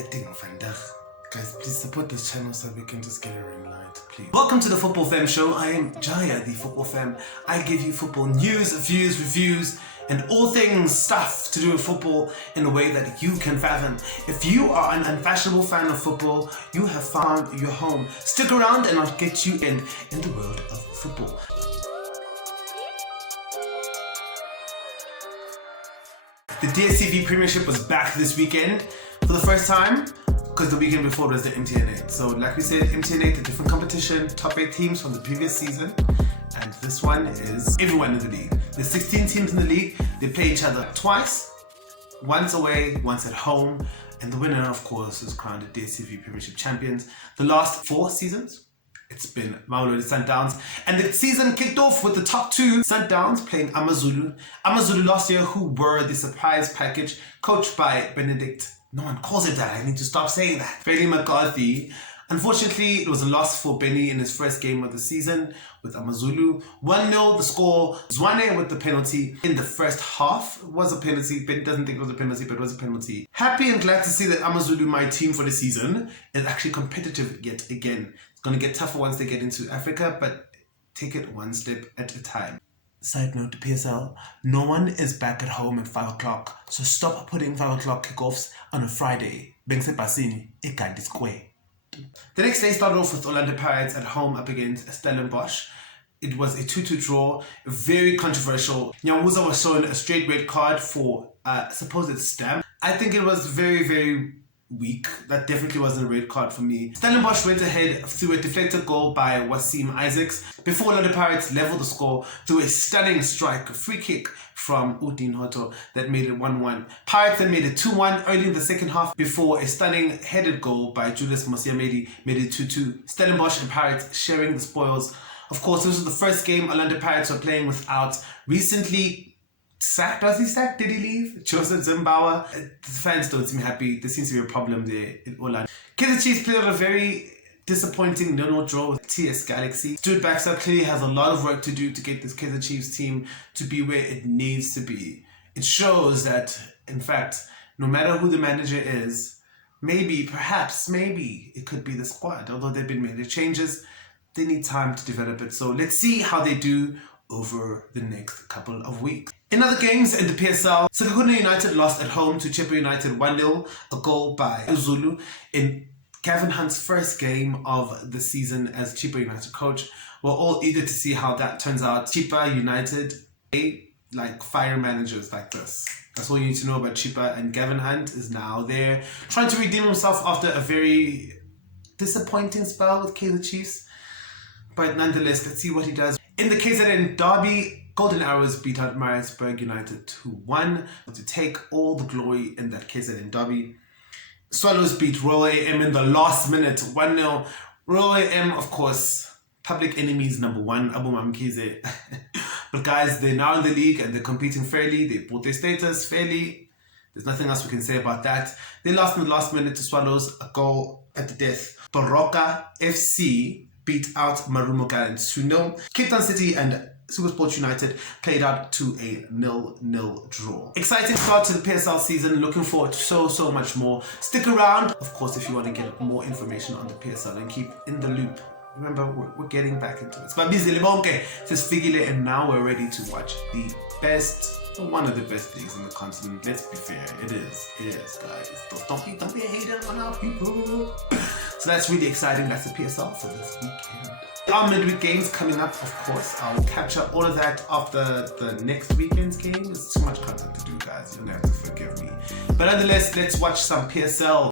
lighting vandaag. Guys, please support this channel so we can just get a ring light, please. Welcome to the Football Femme Show. I am Jaya, the Football Femme. I give you football news, views, reviews, and all things stuff to do with football in a way that you can fathom. If you are an unfashionable fan of football, you have found your home. Stick around and I'll get you in the world of football. The DStv Premiership was back this weekend for the first time, because the weekend before was the MTN8. So like we said, MTN8, a different competition, top 8 teams from the previous season, and this one is everyone in the league. There's 16 teams in the league. They play each other twice, once away, once at home, and the winner, of course, is crowned the DStv Premiership champions. The last 4 seasons, it's been Amazulu and Sundowns, and the season kicked off with the top 2, Sundowns playing Amazulu. Amazulu last year, who were the surprise package, coached by Benedict. No one calls it that. I need to stop saying that. Benny McCarthy. Unfortunately, it was a loss for Benny in his first game of the season with Amazulu. 1-0 the score. Zwane with the penalty in the first half. It was a penalty. Benny doesn't think it was a penalty, but it was a penalty. Happy and glad to see that Amazulu, my team for the season, is actually competitive yet again. It's going to get tougher once they get into Africa, but take it one step at a time. Side note to PSL, no one is back at home at 5 o'clock, so stop putting 5 o'clock kickoffs on a Friday. Bengse Basini, Ekandi Square. The next day started off with Orlando Pirates at home up against Stellenbosch. It was a 2-2 draw, very controversial. Nyawuza was shown a straight red card for supposed stamp. I think it was very, very weak. That definitely wasn't a red card for me. Stellenbosch went ahead through a deflected goal by Wasim Isaacs before Orlando Pirates leveled the score through a stunning strike, a free kick from Udin Hoto that made it 1-1. Pirates then made it 2-1 early in the second half before a stunning headed goal by Julius Mosiamedi made it 2-2. Stellenbosch and Pirates sharing the spoils. Of course, this was the first game Orlando Pirates were playing without recently sacked. Was he sacked? Did he leave? Joseph Zimbabwe. The fans don't seem happy. There seems to be a problem there in Orlando. Kaizer Chiefs played a very disappointing 0-0 draw with TS Galaxy. Stuart Baxter clearly has a lot of work to do to get this Kaizer Chiefs team to be where it needs to be. It shows that, in fact, no matter who the manager is, maybe it could be the squad. Although they've been made changes, they need time to develop it. So let's see how they do over the next couple of weeks. In other games in the PSL, Sekhukhune United lost at home to Chippa United 1-0, a goal by Zulu in Gavin Hunt's first game of the season as Chippa United coach. We're all eager to see how that turns out. Chippa United, they like fire managers like this. That's all you need to know about Chippa, and Gavin Hunt is now there trying to redeem himself after a very disappointing spell with Kaizer Chiefs. But nonetheless, let's see what he does. In the KZN derby, Golden Arrows beat out Maritzburg United 2-1 to take all the glory in that KZN derby. Swallows beat Royal AM in the last minute 1-0. Royal AM, of course, public enemies number 1, Abu Mamkize. But guys, they're now in the league and they're competing fairly. They bought their status fairly. There's nothing else we can say about that. They lost in the last minute to Swallows, a goal at the death. Baroka FC beat out Marumo Gallants 2-0. Cape Town City and Supersport United played out to a 0-0 draw. Exciting start to the PSL season. Looking forward to so much more. Stick around, of course, if you want to get more information on the PSL and keep in the loop. Remember, we're getting back into it. Babizile bonke, says Figile, and now we're ready to watch the best, one of the best leagues in the continent. Let's be fair, it is, guys. Don't be a hater on our people. So that's really exciting. That's the PSL for this weekend. Our midweek games coming up, of course. I'll capture all of that after the next weekend's game. There's too much content to do, guys. You're gonna have to forgive me. But nonetheless, let's watch some PSL.